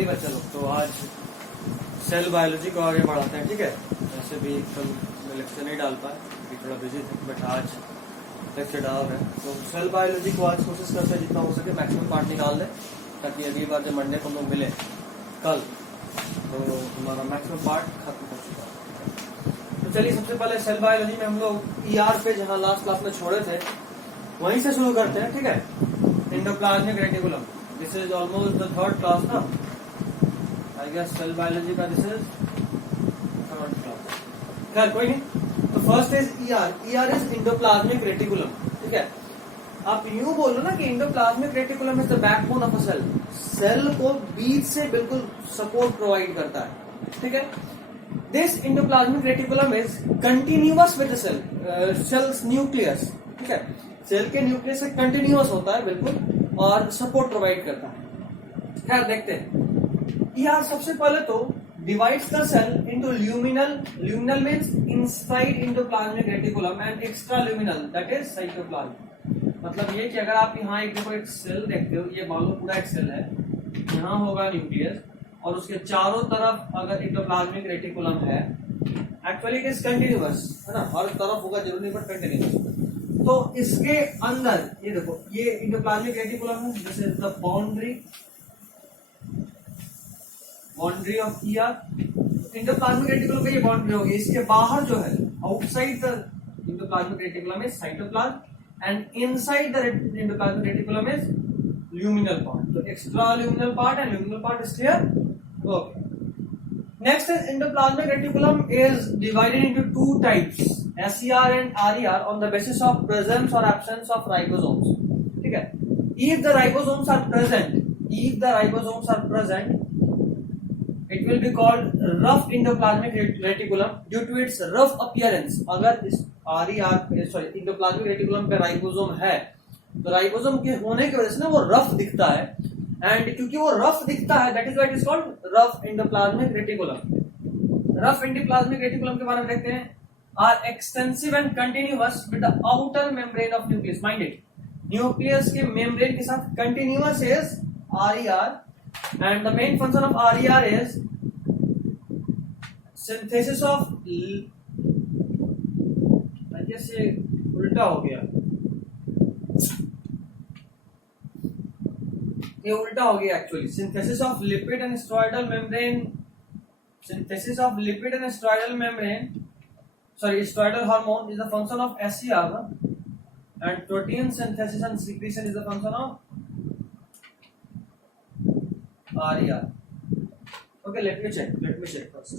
चलिए बच्चा लोग, तो आज सेल बायोलॉजी को आगे बढ़ाते हैं। ठीक है, वैसे भी कल मैं लेक्चर नहीं डाल पाया क्योंकि थोड़ा बिजी थे, बट आज लेक्चर डाल रहे हैं। तो सेल बायोलॉजी को आज कोशिश करते हैं जितना हो सके मैक्सिमम पार्ट निकाल दें, ताकि अगली बार जब मंडे को हम लोग मिले कल तो हमारा मैक्सिमम पार्ट खत्म हो चुका है। तो चलिए सबसे पहले सेल बायोलॉजी में हम लोग ER पे जहाँ लास्ट क्लास में छोड़े थे वहीं से शुरू करते हैं। ठीक है, endoplasmic reticulum, this is almost the third class ना, आई गेस सेल बायोलॉजी का दिस इज थर्ड क्लास। खैर कोई नहीं, तो first is ER is endoplasmic reticulum. ठीक है, आप यूं बोल लो ना कि endoplasmic reticulum is the backbone of a cell, cell को बीच से बिल्कुल सपोर्ट प्रोवाइड करता है। ठीक है, this endoplasmic reticulum is continuous with the cell, cells nucleus. ठीक है, सेल के न्यूक्लियस से कंटिन्यूअस होता है बिल्कुल और सपोर्ट प्रोवाइड करता है। खैर देखते हैं, ER सबसे पहले तो divides the cell into luminal means inside endoplasmic reticulum and extra luminal that is cytoplasm. मतलब ये कि अगर आप यहाँ एक देखो एक सेल देखते हो, ये मान लो पूरा एक सेल है, यहाँ होगा न्यूक्लियस और उसके चारों तरफ अगर एंडोप्लाज्मिक रेटिकुलम है, एक्चुअली इट इज कंटिन्यूअस है ना, हर तरफ होगा जरूरी नहीं, बट कंटिन्यूअस। तो इसके अंदर ये देखो, ये एंडोप्लाज्मिक रेटिकुलम है, this is the boundary of ER। Endoplasmic reticulum का ये बाउंड्री होगी, इसके बाहर जो है outside the endoplasmic reticulum is cytoplasm and inside the endoplasmic reticulum is luminal part. तो extra luminal part and luminal part is here. Okay, next is endoplasmic reticulum is divided into two types, SER and RER, on the basis of presence or absence of ribosomes. ठीक है, if the ribosomes are present, it will be called rough endoplasmic reticulum due to its rough appearance. अगर इस endoplasmic reticulum पे ribosome है तो ribosome के होने की वजह से ना वो रफ दिखता है, एंड क्योंकि वो रफ दिखता है that is why it is called rough endoplasmic reticulum. Rough endoplasmic reticulum के बारे में देखते हैं, are extensive and continuous with the outer membrane of nucleus. Mind it, nucleus के मेम्ब्रेन के साथ continuous is RER and the main function of RER is synthesis of, जैसे उल्टा हो गया, ये उल्टा हो गया actually, synthesis of lipid and steroidal membrane, steroidal hormone is the function of SER and protein synthesis and secretion is the function of RER. Okay, let me check first.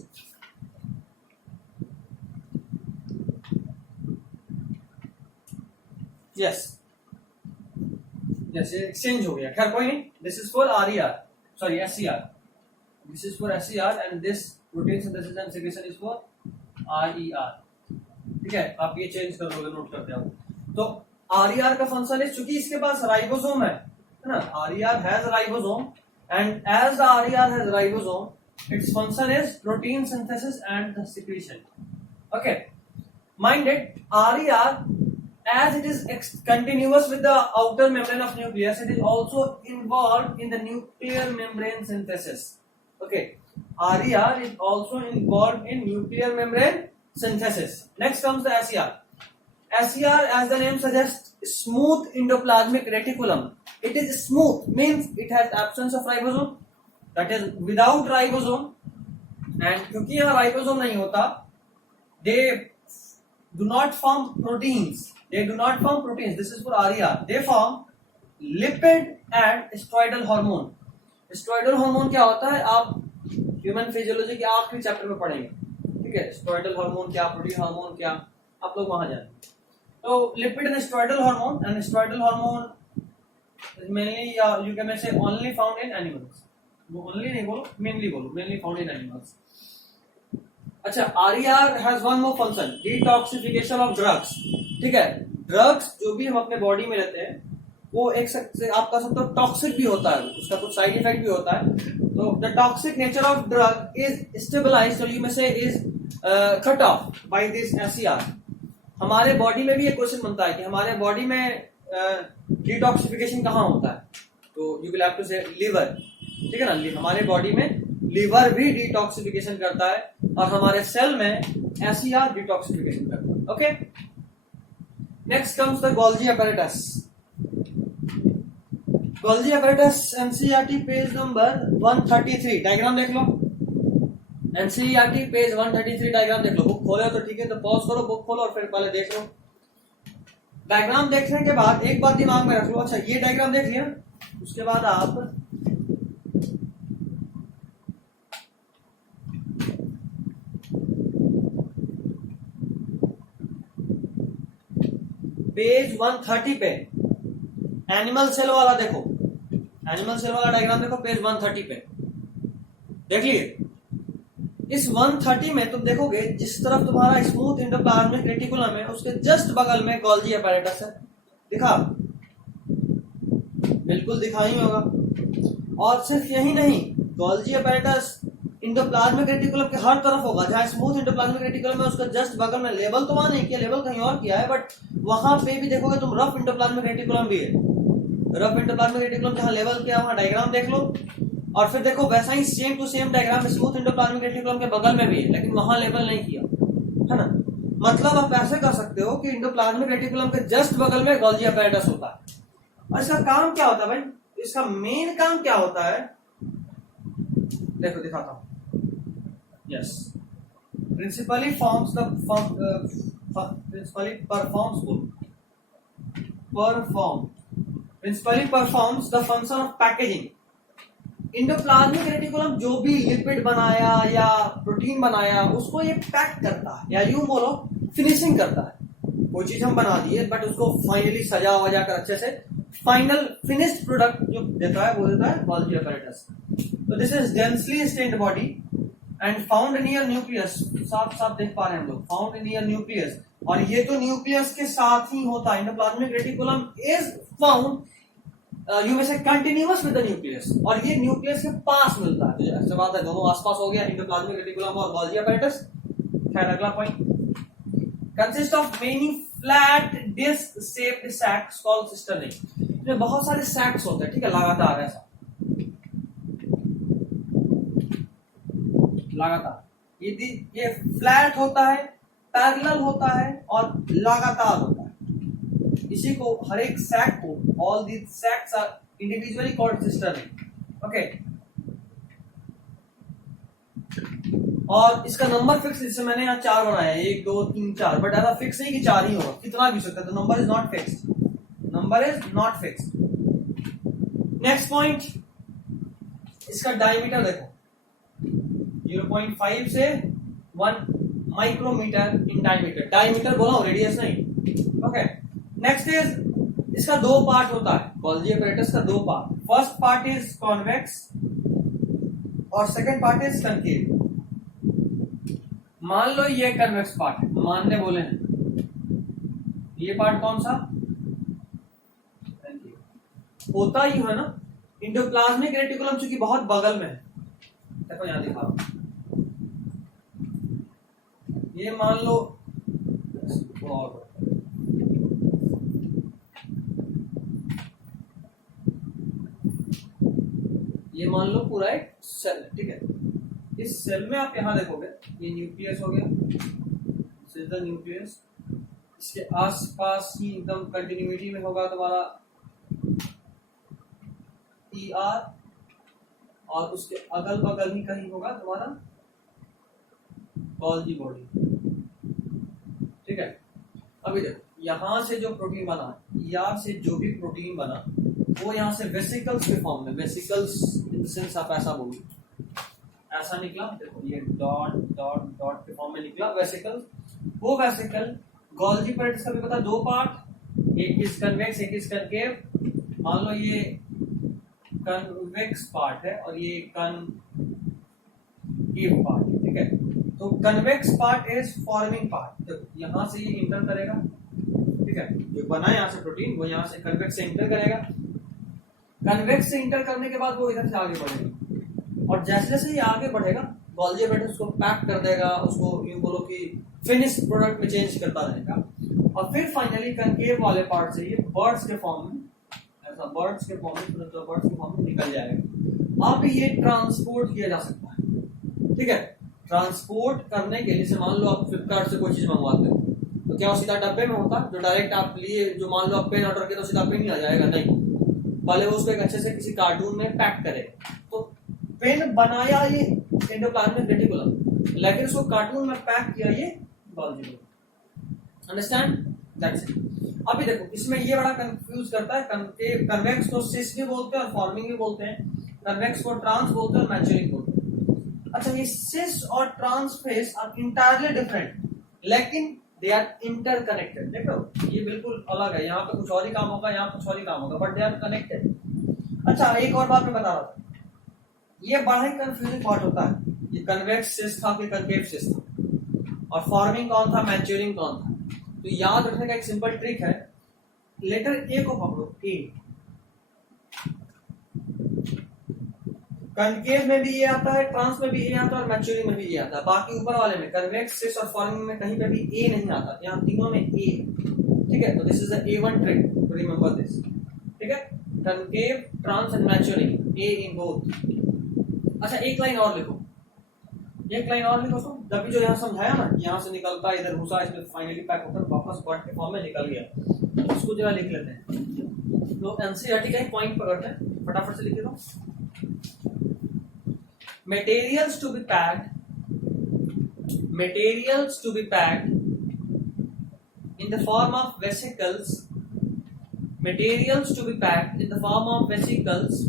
Yes, ये exchange हो गया, खैर कोई नहीं। This is for SER, this is for SER and this protein synthesis and secretion is for RER। ठीक है, आप ये चेंज कर दोगे, नोट करते हो। तो RER का फंक्शन है, चूंकि इसके पास राइबोसोम है ना, RER has ribosome and as the RER has ribosome its function is protein synthesis and the secretion. Okay, mind it, RER as it is continuous with the outer membrane of nucleus, it is also involved in the nuclear membrane synthesis. Okay, RER is also involved in nuclear membrane synthesis. Next comes the SER. SER, as the name suggests, smooth endoplasmic reticulum. It is smooth means it has absence of ribosome, that is without ribosome, and क्योंकि यहाँ ribosome नहीं होता, they do not form proteins. This is for RER. They form lipid and steroidal hormone. Steroidal hormone क्या होता है, आप human physiology के आखिरी चैप्टर में पढ़ेंगे। ठीक है, steroidal hormone क्या, प्रोटीन हार्मोन क्या, आप लोग वहां जाएंगे। तो lipid and steroidal hormone is mainly, you can say only found in animals. वो only नहीं बोलो, mainly बोलो, mainly found in animals. अच्छा, RER has one more function, detoxification of drugs. ठीक है, ड्रग्स जो भी हम अपने बॉडी में लेते हैं वो एक से आप कह सकते हो टॉक्सिक भी होता है, उसका कुछ साइड इफेक्ट भी होता है। तो the toxic nature of drug is stabilized, so you may say is cut off by this SER। हमारे बॉडी में भी एक क्वेश्चन बनता है कि हमारे बॉडी में डिटॉक्सिफिकेशन कहाँ होता है, तो यू विल हैव टू से लिवर। ठीक है ना, हमारे बॉडी में लीवर भी डिटॉक्सिफिकेशन करता है और हमारे सेल में एसईआर डिटॉक्सिफिकेशन करता है। Okay, next comes the Golgi apparatus। Golgi apparatus NCERT page number 133, diagram देख लो। एनसीईआरटी पेज 133 डायग्राम देख लो। बुक खोले हो तो ठीक है, तो पॉज करो, बुक खोलो और फिर पहले देख लो। डायग्राम देखने के बाद एक बात दिमाग में रख लो, अच्छा ये डायग्राम देख लिया, उसके बाद आप पेज 130 पे एनिमल सेल वाला देखो, एनिमल सेल वाला डायग्राम देखो पेज 130 पे, देख लिए। इस 130 में तुम देखोगे जिस तरफ तुम्हारा स्मूथ एंडोप्लाज्मिक रेटिकुलम है उसके जस्ट बगल में गोल्जी apparatus है। दिखा, बिल्कुल दिखा ही होगा। और सिर्फ यही नहीं, गोल्जी apparatus एंडोप्लाज्मिक रेटिकुलम के हर तरफ होगा। जहां स्मूथ एंडोप्लाज्मिक रेटिकुलम है उसका जस्ट बगल में, लेवल तो वहां नहीं किया, लेवल कहीं और किया है, बट वहां पे भी देखोगे तुम रफ एंडोप्लाज्मिक रेटिकुलम भी है। रफ एंडोप्लाज्मिक रेटिकुलम जहां लेवल किया वहां डायग्राम देख लो, और फिर देखो वैसा ही same to same diagram smooth endoplasmic reticulum के बगल में भी है, लेकिन वहां लेवल नहीं किया है ना। मतलब आप ऐसे कर सकते हो कि एंडोप्लाज्मिक रेटिकुलम के जस्ट बगल में गोल्जी apparatus होता है। और इसका काम क्या होता है भाई, इसका मेन काम क्या होता है, देखो दिखाता हूं। Yes, principally performs the function of packaging. Endoplasmic reticulum जो भी लिपिड बनाया या प्रोटीन बनाया उसको ये पैक करता है, या यूं बोलो फिनिशिंग करता है। कोई चीज हम बना दिए बट उसको फाइनली सजा वजा कर अच्छे से फाइनल फिनिश्ड प्रोडक्ट जो देता है वो देता है गोल्जी apparatus। तो this is densely stained body and found near nucleus. साफ साफ देख पा रहे हैं हम लोग, फाउंड नियर न्यूक्लियस, और ये तो न्यूक्लियस के साथ ही होता है। Endoplasmic reticulum is found you में से कंटिन्यूअस विद द न्यूक्लियस, और ये न्यूक्लियस के पास मिलता है। तो ऐसे बात है, दोनों आसपास हो गया एंडोप्लाज्मिक रेटिकुलम और गोल्जी apparatus। खैर अगला point, consist of many flat disc shaped sacs called cisternae. इसमें बहुत सारे सैक्स होते हैं, ठीक है, लगातार ऐसा लगातार। ये फ्लैट होता है, पैरेलल होता है और लगातार होता है। इसी को हर एक सैक को, all these sacs are individually called cisternae. Okay, और इसका नंबर फिक्स, जैसे मैंने यहाँ 4 बनाया, 1 2 3 4, बट ऐसा फिक्स नहीं कि 4 ही होगा, कितना भी सकता है। तो number is not fixed, number is not fixed. Next point, इसका डायमीटर देखो 0.5 से 1 माइक्रोमीटर इन डायमीटर। डायमीटर बोला हूं, रेडियस नहीं। ओके, नेक्स्ट इज इसका 2 पार्ट होता है, गोल्जी apparatus का 2 part. First part is convex और सेकंड पार्ट इज कनकेव। मान लो ये कन्वेक्स पार्ट है, मानने बोले हैं, ये पार्ट कौन सा होता ही है ना। एंडोप्लाज्मिक रेटिकुलम चूंकि बहुत बगल में है, देखो यहां दिखा रहा हूं, ये मान लो और ये मान लो पूरा एक सेल, ठीक है। इस सेल में आप यहां देखोगे ये न्यूक्लियस हो गया, दिस इज द न्यूक्लियस। इसके आसपास ही एकदम कंटिन्यूटी में होगा तुम्हारा ER, और उसके अगल बगल ही कहीं होगा तुम्हारा गोल्जी बॉडी, ठीक है। अभी देखो यहां से जो प्रोटीन बना, ER से जो भी प्रोटीन बना वो यहां से वेसिकल्स के फॉर्म में, वेसिकल्स इन द सेंस आप ऐसा बोलो, ऐसा निकला, देखो ये डॉट डॉट डॉट के फॉर्म में निकला वेसिकल। वो वेसिकल गोल्जी apparatus का भी पता 2 पार्ट, एक इज कन्वेक्स एक इज कनकेव। मान लो ये कन्वेक्स पार्ट है और ये कनकेव पार्ट, ठीक है। तो convex part is forming part, देखो यहां से ये इंटर करेगा, ठीक है, जो बना यहां से प्रोटीन वो यहां से कन्वेक्स से इंटर करेगा। कन्वेक्स से इंटर करने के बाद वो इधर से आगे बढ़ेगा, और जैसे जैसे ये आगे बढ़ेगा गोल्जी apparatus उसको पैक कर देगा, उसको यूं बोलो कि फिनिश प्रोडक्ट में चेंज करता रहेगा, और फिर फाइनली कनकेव वाले पार्ट से ये बर्ड्स के फॉर्म में, ऐसा बर्ड्स के फॉर्म में निकल जाएगा। अब ये ट्रांसपोर्ट किया जा सकता है, ठीक है। ट्रांसपोर्ट करने के लिए से मान लो आप फ्लिपकार्ट से कोई चीज मंगवाते हो तो क्या वो सीधा डब्बे में होता जो डायरेक्ट आप लिए, जो मान लो आप पेन ऑर्डर किया तो सीधा पेन ही आ जाएगा, नहीं, पहले वो उसको एक अच्छे से किसी कार्टून में पैक करे। तो पेन बनाया ये एंडोप्लाज्मिक रेटिकुलम, लेकिन उसको कार्टून में पैक किया ये Golgi body, understand, that's it. अभी देखो इसमें ये बड़ा कंफ्यूज करता है, कन्वेक्स को सिस भी बोलते हैं और फॉर्मिंग भी बोलते हैं, कन्वेक्स को ट्रांस बोलते हैं और मैच्योरिंग बोलते हैं। अच्छा, ये सिस और trans face are entirely different, लेकिन दे आर इंटरकनेक्टेड। देखो ये बिल्कुल अलग है, यहाँ पे कुछ और ही काम होगा, यहाँ कुछ और ही काम होगा, बट दे आर कनेक्टेड। अच्छा, एक और बात मैं बता रहा था, ये बड़ा ही कंफ्यूजिंग पार्ट होता है, ये कन्वेक्स सिस था कि कनकेव सिस था, और फॉर्मिंग कौन था, मैच्योरिंग कौन था। तो याद रखने का एक सिंपल ट्रिक है, लेटर ए को पकड़ो, ए, कनकेव में भी ये आता है, ट्रांस में भी ये आता है और मैच्योरिंग में भी ये आता है। बाकी ऊपर वाले में कन्वेक्स, सिस और फॉर्मिंग में कहीं पे भी ए नहीं आता, यहाँ तीनों में ए, ठीक है। तो this is A1 trick to remember this, ठीक है, concave, trans and maturing, a in both. अच्छा, एक लाइन और लिखो, एक लाइन और लिखो तो तभी जो यहाँ समझाया ना, यहाँ से निकलता है, इधर घुसा, इसमें फाइनली पैक होकर वापस बर्ड के फॉर्म में निकल गया, उसको जरा लिख लेते हैं। तो एनसीईआरटी का एक पॉइंट पकड़ते हैं, फटाफट से लिख दो। Materials to be packed in the form of vesicles, materials to be packed in the form of vesicles,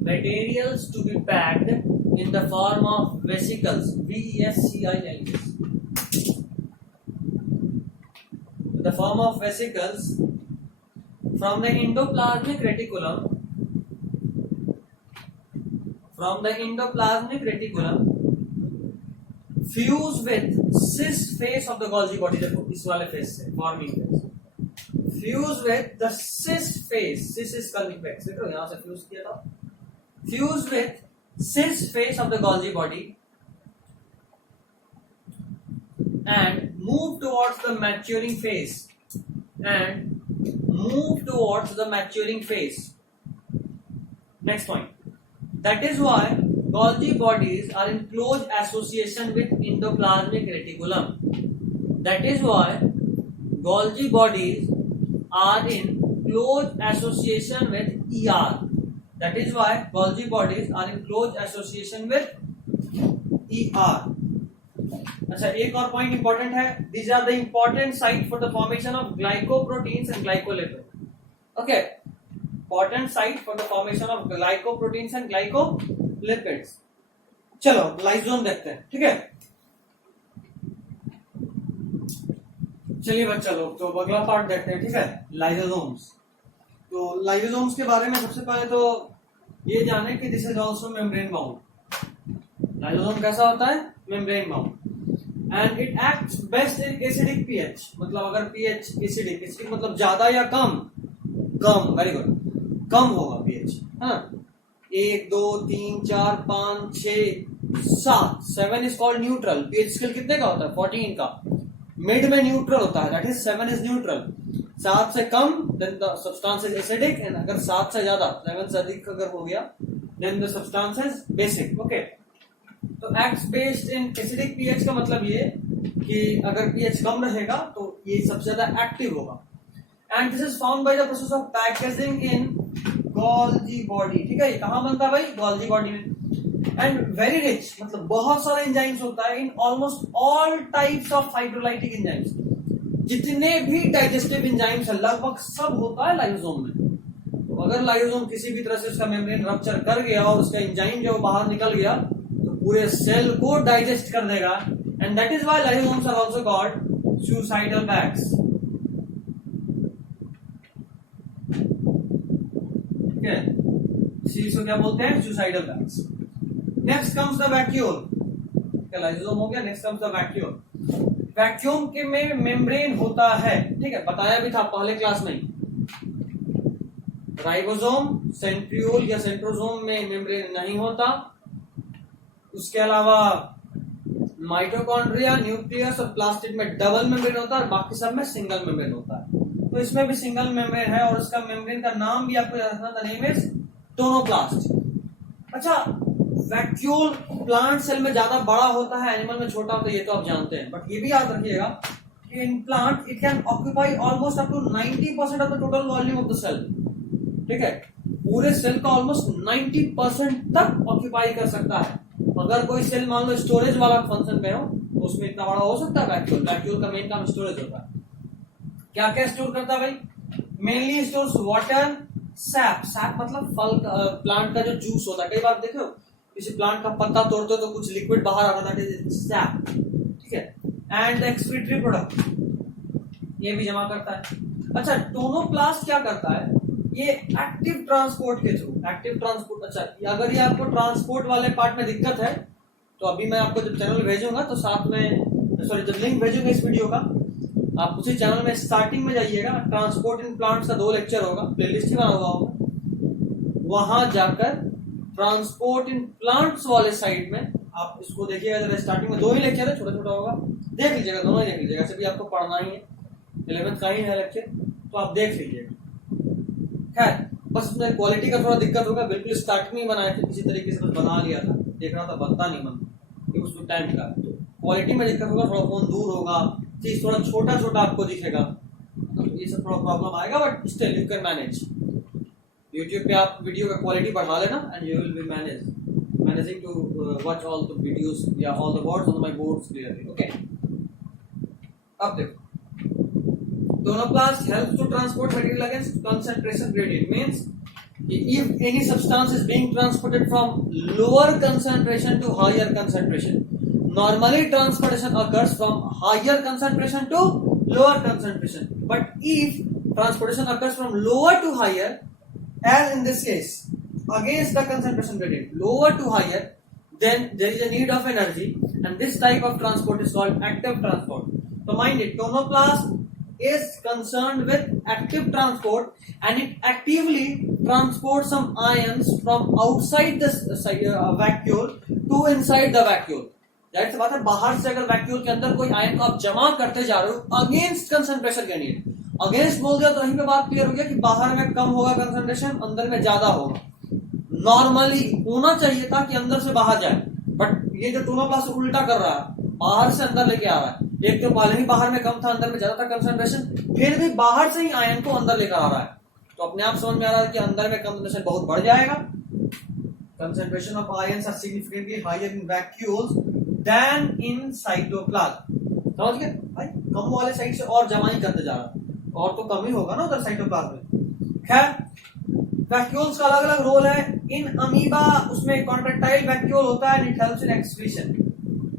materials to be packed in the form of vesicles, VESCILS, the form of vesicles from the endoplasmic reticulum, fuse with cis face of the Golgi body। देखो इस वाले face से, forming face, fuse with the cis face, cis is convex, देखो यहाँ से fuse किया था, fuse with cis face of the Golgi body and move towards the maturing phase, Next point. That is why Golgi bodies are in close association with endoplasmic reticulum. That is why Golgi bodies are in close association with ER. That is why Golgi bodies are in close association with ER. अच्छा, एक और point important है, these are the important site for the formation of glycoproteins and glycolipids. Okay, important site for the formation of glycoproteins and glycolipids. चलो lysosome देखते हैं, ठीक है। चलिए बच्चा लोग, तो अगला पार्ट देखते हैं, ठीक है, लाइसोसोम्स। तो लाइसोसोम्स के बारे में सबसे पहले तो ये जाने कि this is also membrane bound. Lysosome कैसा होता है, membrane bound, and it acts best in acidic pH. मतलब अगर पीएच एसिडिक, एसिडिक मतलब ज्यादा या कम, वेरी गुड, कम होगा पीएच, है ना। 1 2 3 4 5 6 7, 7 is called neutral. PH scale कितने का होता है, 14 का, मिड में न्यूट्रल होता है, दैट इज 7 इज न्यूट्रल। 7 से कम then the substance is acidic, and अगर 7 से ज्यादा, 7 से अधिक अगर हो गया then the substance is basic. Okay, तो acts based in acidic pH का मतलब ये कि अगर पीएच कम रहेगा तो ये सबसे ज्यादा एक्टिव होगा। And this is found by the process of packaging in Golgi body, ठीक है। ये कहाँ बनता है भाई, गोल्जी बॉडी में। एंड वेरी रिच, मतलब बहुत सारा एंजाइम्स होता है in almost all types of hydrolytic enzymes. जितने भी डाइजेस्टिव एंजाइम्स है लगभग सब होता है लाइसोसोम में। तो अगर लाइसोसोम किसी भी तरह से उसका मेम्ब्रेन रप्चर कर गया और उसका एंजाइम जो बाहर निकल गया तो पूरे सेल को डाइजेस्ट कर देगा, and that is why lysosomes are also called suicidal bags. ठीक है, इसी क्या बोलते हैं, suicidal bags. Next comes the vacuole. Lysosome हो गया, next comes the vacuole. Vacuum के में मेम्ब्रेन होता है, ठीक है, बताया भी था पहले क्लास में। राइबोसोम, सेंट्रियोल या सेंट्रोसोम में मेम्ब्रेन नहीं होता। उसके अलावा माइटोकॉन्ड्रिया, न्यूक्लियस और प्लास्टिड में डबल मेम्ब्रेन होता है और बाकी सब में सिंगल मेम्ब्रेन होता है। तो इसमें भी सिंगल मेम्ब्रेन है और इसका मेम्ब्रेन का नाम भी आपको याद रखना, द नेम इज टोनोप्लास्ट। अच्छा, वैक्यूल प्लांट सेल में ज्यादा बड़ा होता है, एनिमल में छोटा होता है, ये तो आप जानते हैं, बट ये भी याद रखिएगा कि in plant it can occupy almost up to 90% of the total volume of the cell. ठीक है, पूरे सेल का ऑलमोस्ट 90% तक ऑक्यूपाई कर सकता है। अगर कोई सेल मान लो स्टोरेज वाला फंक्शन में हो तो उसमें इतना बड़ा हो सकता है वैक्यूल। वैक्यूल का मेन काम स्टोरेज होता है। क्या क्या स्टोर करता है भाई? Mainly stores water, SAP, SAP मतलब फल प्लांट का जो जूस होता है। कई बार देखो किसी प्लांट का पत्ता तोड़ते हो तो कुछ लिक्विड बाहर आता है, सैप। ठीक है, एंड एक्सक्रीटरी प्रोडक्ट ये भी जमा करता है। अच्छा, टोनोप्लास्ट क्या करता है? ये एक्टिव ट्रांसपोर्ट के थ्रू, एक्टिव ट्रांसपोर्ट। अच्छा, अगर ये आपको ट्रांसपोर्ट वाले पार्ट में दिक्कत है तो अभी मैं आपको जब चैनल भेजूंगा तो साथ में, सॉरी जब लिंक भेजूंगा इस वीडियो का, आप उसी चैनल में स्टार्टिंग में जाइएगा, ट्रांसपोर्ट इन प्लांट्स का 2 लेक्चर होगा, प्लेलिस्ट ही बना हुआ होगा, वहां जाकर ट्रांसपोर्ट इन प्लांट्स वाले साइड में आप इसको देखिएगा। स्टार्टिंग में 2 ही लेक्चर है, छोटा छोटा होगा, देख लीजिएगा, दोनों ही देख लीजिएगा। ऐसे भी आपको पढ़ना ही है, 11th का ही है लेक्चर, तो आप देख लीजिएगा। खैर, बस उसमें क्वालिटी का थोड़ा दिक्कत होगा, बिल्कुल स्टार्टिंग में बनाया था, किसी तरीके से बस बना लिया था, देख रहा था बनता नहीं मन, उसमें टाइम का क्वालिटी में दिक्कत होगा, थोड़ा फोन दूर होगा, चीज थोड़ा छोटा छोटा आपको दिखेगा, तो ये सब थोड़ा प्रॉब्लम आएगा, but still you can manage. YouTube पे आप वीडियो का क्वालिटी बढ़ा लेना and you will be managing to watch all the videos या all the words on my boards clearly. Okay, अब देखो, Tonoplast helps to transport material against concentration gradient. Means if any substance is being transported from lower concentration to higher concentration, normally transportation occurs from higher concentration to lower concentration. But if transportation occurs from lower to higher, as in this case, against the concentration gradient, lower to higher, then there is a need of energy, and this type of transport is called active transport. So mind it, Tonoplast is concerned with active transport, and it actively transports some ions from outside the vacuole to inside the vacuole. जाहिर सी बात है, बाहर से अगर vacuole के अंदर कोई ion को आप जमा करते जा रहे हो अगेंस्ट कंसंट्रेशन के नीड, अगेंस्ट बोल दिया तो वहीं पे बात क्लियर हो गया कि बाहर में कम होगा कंसंट्रेशन, अंदर में ज्यादा होगा। नॉर्मली होना चाहिए था कि अंदर से बाहर जाए, बट ये जो टोनोप्लास्ट उल्टा कर रहा है, बाहर से अंदर लेके आ रहा है। एक तो पहले ही बाहर में कम था, अंदर में ज्यादा था कंसंट्रेशन, फिर भी बाहर से ही आयन को अंदर लेकर आ रहा है, तो अपने आप समझ में आ रहा है कि अंदर में कंसंट्रेशन बहुत बढ़ जाएगा। Concentration of ions are significantly higher in vacuoles than in cytoplasm. समझ गए भाई, कम वाले साइड से और जमा ही करते जा रहा है, और तो कम ही होगा ना उधर साइटोप्लाज्म में। खैर, वैक्यूल्स का अलग अलग रोल है। इन अमीबा उसमें कॉन्ट्रैक्टाइल वैक्यूल होता है, इट हेल्प्स इन एक्सक्रीशन।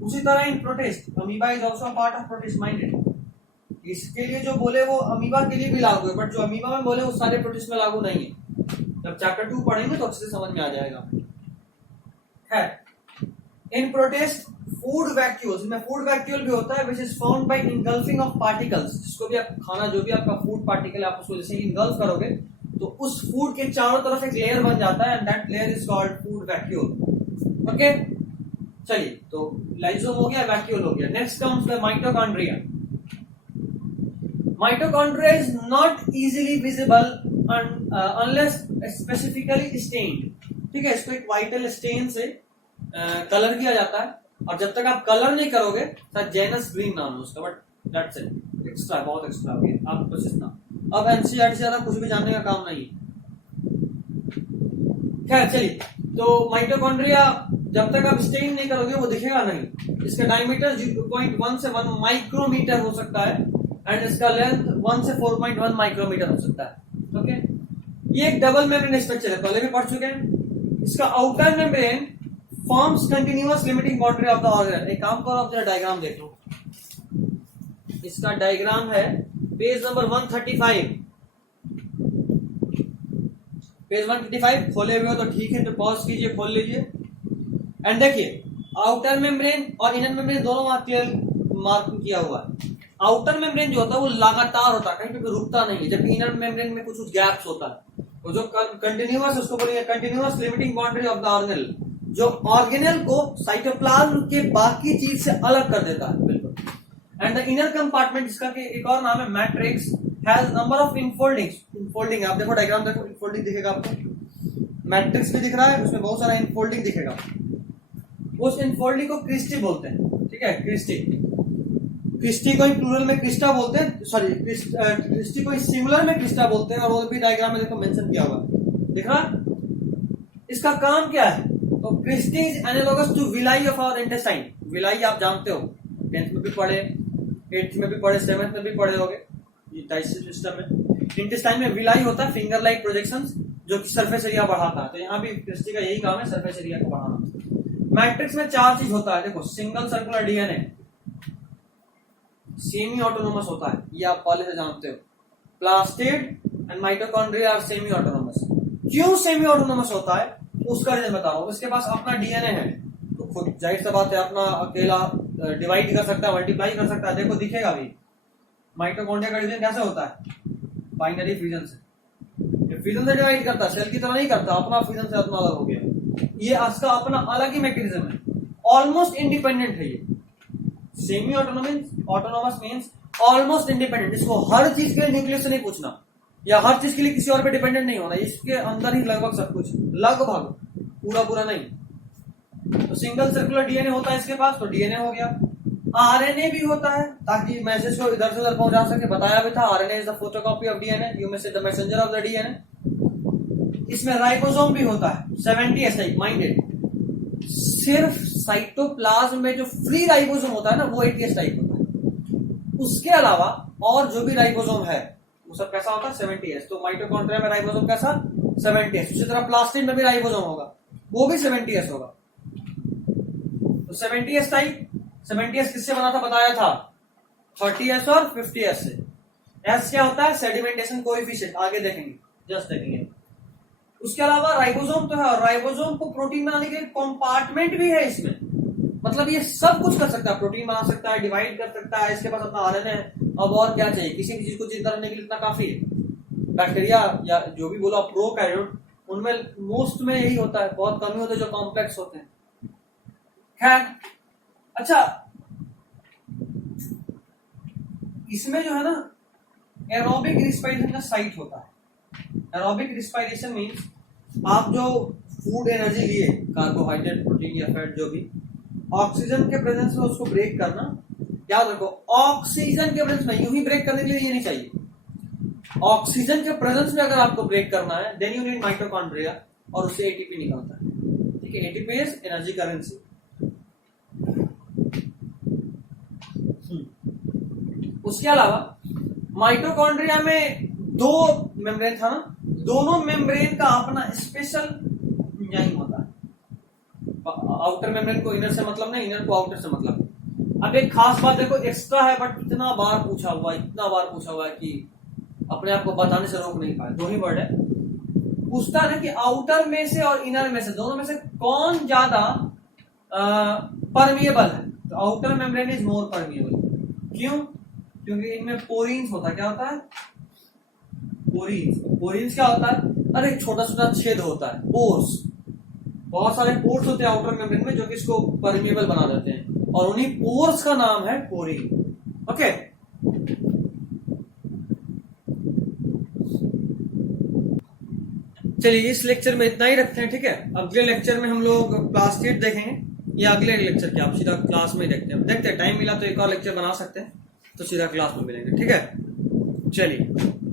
उसी तरह in protist, amoeba is also part of protist minded. इसके लिए जो बोले वो अमीबा के लिए भी लागू है, बट जो अमीबा में बोले वो सारे प्रोटिस्ट में लागू नहीं है। जब चैप्टर 2 पढ़ेंगे तो अच्छे से समझ में आ जाएगा। है इन प्रोटिस्ट फूड वैक्यूल्स, में फूड वैक्यूल भी होता है, which is found by engulfing of particles. जिसको भी आप खाना, जो भी आपका फूड पार्टिकल है, आप उसको जैसे इंगल्फ करोगे तो उस फूड के चारों तरफ एक लेयर बन जाता है, and that layer is called food vacuole. Okay, चलिए, तो लाइसोम हो गया, वैक्यूल हो गया। Next comes the mitochondria. Mitochondria is not easily visible unless specifically stained. ठीक है, इसको एक वाइटल स्टेन से कलर किया जाता है, और जब तक आप कलर नहीं करोगे, शायद जेनस ग्रीन नाम है उसका, बट दैट्स इट, एक्स्ट्रा, बहुत एक्स्ट्रा हो गया, आप बस इतना। अब एनसीईआरटी से ज्यादा कुछ भी जानने का काम नहीं है। खैर चलिए, तो माइटोकॉन्ड्रिया जब तक आप स्टेन नहीं करोगे वो दिखेगा नहीं। इसका डायमीटर 0.1 से 1 माइक्रोमीटर हो सकता है, एंड इसका लेंथ 1 से 4.1 माइक्रोमीटर हो सकता है। ओके, ये एक डबल मेम्ब्रेन स्ट्रक्चर है, पहले भी पढ़ चुके हैं। इसका outer membrane forms continuous limiting boundary of the organ. एक काम करो, आप जरा डायग्राम देख लो। इसका डायग्राम है पेज नंबर 135। पेज 155 खोले हुए हो तो ठीक है, तो पॉज कीजिए, खोल लीजिए, एंड देखिए आउटर मेम्ब्रेन और इनर मेम्ब्रेन दोनों वहां क्लियर मार्क किया हुआ है। आउटर मेम्ब्रेन जो होता है वो लगातार होता है, कहीं पे रुकता नहीं है, जबकि इनर मेम्ब्रेन में कुछ गैप्स होता है। तो जो कंटिन्यूअस, उसको बोलेंगे continuous limiting boundary of the organelle, जो ऑर्गेनेल को साइटोप्लाज्म के बाकी चीज से अलग कर देता है, बिल्कुल। एंड द इनर कंपार्टमेंट, जिसका एक और नाम है matrix, has number of infoldings. Infolding आप देखो, डायग्राम देखो, इनफोल्डिंग दिखेगा आपको, मैट्रिक्स भी दिख रहा है, उसमें बहुत सारा इनफोल्डिंग दिखेगा, उस इनफोल्डिंग को क्रिस्टी बोलते हैं। ठीक है, क्रिस्टी। क्रिस्टी को प्लूरल में क्रिस्टा बोलते हैं, सॉरी क्रिस्टी को सिंगुलर में क्रिस्टा बोलते हैं, और वो भी डायग्राम में देखो मेंशन किया हुआ है, दिख रहा? इसका काम क्या है? तो cristae is analogous to villi of our intestine. Villi आप जानते हो, 10th में भी पढ़े, 8th में भी पढ़े, 7th में भी पढ़े होगे, ये डाइजेस्टिव सिस्टम में इंटेस्टाइन में विलाई होता है, फिंगर लाइक प्रोजेक्शंस, जो कि सरफेस एरिया बढ़ाता है। तो यहाँ भी क्रिस्टी का यही काम है, सरफेस एरिया को बढ़ाना। मैट्रिक्स में 4 चीज होता है, देखो, single circular DNA semi autonomous होता है, ये आप पहले से जानते हो। Plastid and mitochondria are semi autonomous. क्यों सेमी ऑटोनोमस होता है उसका रीजन बता रहा हूं। इसके पास अपना डीएनए है, तो खुद जाहिर सी बात है अपना अकेला डिवाइड कर सकता है, मल्टीप्लाई कर सकता है, देखो दिखेगा भी। माइटोकॉन्ड्रिया का डिवीजन कैसे होता है? बाइनरी फ्यूजन से। फ्यूजन से डिवाइड करता है, सेल की तरह नहीं करता, अपना फ्यूजन से अपना अलग हो गया। ये इसका अपना अलग ही मैकेनिज्म है, ऑलमोस्ट इंडिपेंडेंट है ये। Semi autonomous means almost independent. इसको हर चीज के लिए न्यूक्लियस से नहीं पूछना, या हर चीज के लिए किसी और पे डिपेंडेंट नहीं होना, इसके अंदर ही लगभग सब कुछ, लगभग, पूरा नहीं। तो सिंगल सर्कुलर डीएनए होता है इसके पास, तो डीएनए हो गया। आरएनए भी होता है, ताकि मैसेज को इधर से उधर पहुंचा सके, बताया भी था, RNA is the photocopy of DNA, you may say the messenger of the DNA. इसमें राइबोसोम भी होता है, 70S टाइप माइंडेड। सिर्फ साइटोप्लाज्म में जो फ्री राइबोसोम होता है ना, वो 80S टाइप होता है। उसके अलावा और जो भी राइबोसोम है वो सब कैसा होता है? 70S। तो माइटोकॉन्ड्रिया में राइबोसोम कैसा? 70S। उसी तरह प्लास्टिड में भी राइबोसोम होगा, वो भी 70S होगा। तो 70S टाइप, 70S किससे बना था बताया था? 30S और 50S से। S क्या होता है? सेडिमेंटेशन कोएफिशिएंट, आगे देखेंगे, जस्ट देखेंगे। उसके अलावा राइबोसोम तो है, और राइबोसोम को प्रोटीन बनाने के लिए कंपार्टमेंट भी है इसमें, मतलब ये सब कुछ कर सकता है, प्रोटीन बना सकता है, डिवाइड कर सकता है, इसके पास अपना आरएनए है। अब और क्या चाहिए? किसी भी चीज को जिंदा रखने के लिए इतना काफी है। बैक्टीरिया या जो भी बोलो प्रोकैरियोट, उनमें मोस्ट में यही होता है, बहुत कम ही होते हैं जो कॉम्प्लेक्स होते हैं। खैर, अच्छा, इसमें जो है ना एरोबिक रिस्पायरेशन का साइट होता है। एरोबिक रिस्पायरेशन मीन्स आप जो फूड एनर्जी लिए, कार्बोहाइड्रेट, प्रोटीन या फैट, जो भी, ऑक्सीजन के प्रेजेंस में उसको ब्रेक करना। याद रखो, ऑक्सीजन के प्रेजेंस में, यूं ही ब्रेक करने के लिए ये नहीं चाहिए, ऑक्सीजन के प्रेजेंस में अगर आपको ब्रेक करना है, देन यू नीड माइटोकॉन्ड्रिया, और उससे एटीपी निकलता है। ठीक है, एटीपी इज एनर्जी करेंसी। उसके अलावा माइटोकॉन्ड्रिया में 2 मेम्ब्रेन था ना, दोनों मेम्ब्रेन का अपना स्पेशल एंजाइम होता है। आउटर मेम्ब्रेन को इनर से मतलब नहीं, इनर को आउटर से मतलब। अब एक खास बात देखो, एक्स्ट्रा है बट इतना बार पूछा हुआ है कि अपने आप को बताने से रोक नहीं पाए। 2 ही वर्ड है, पूछता है कि आउटर में से और इनर में से, दोनों में से कौन ज्यादा परमिएबल है? तो outer membrane is more permeable. क्यों? क्योंकि इनमें पोरीन्स होता है। क्या होता है? पोरीन्स क्या होता है? अरे छोटा छोटा छेद होता है, पोर्स, बहुत सारे पोर्स होते हैं आउटर मेम्ब्रेन में, जो कि इसको परमिएबल बना देते हैं, और उन्हीं पोर्स का नाम है पोरीन। ओके, चलिए इस लेक्चर में इतना ही रखते हैं। ठीक है, अगले लेक्चर में हम लोग प्लास्टिड देखेंगे, या अगले लेक्चर के आप सीधा क्लास में देखते हैं, टाइम मिला तो एक और लेक्चर बना सकते हैं, तो सीधा क्लास में मिलेंगे। ठीक है, चलिए।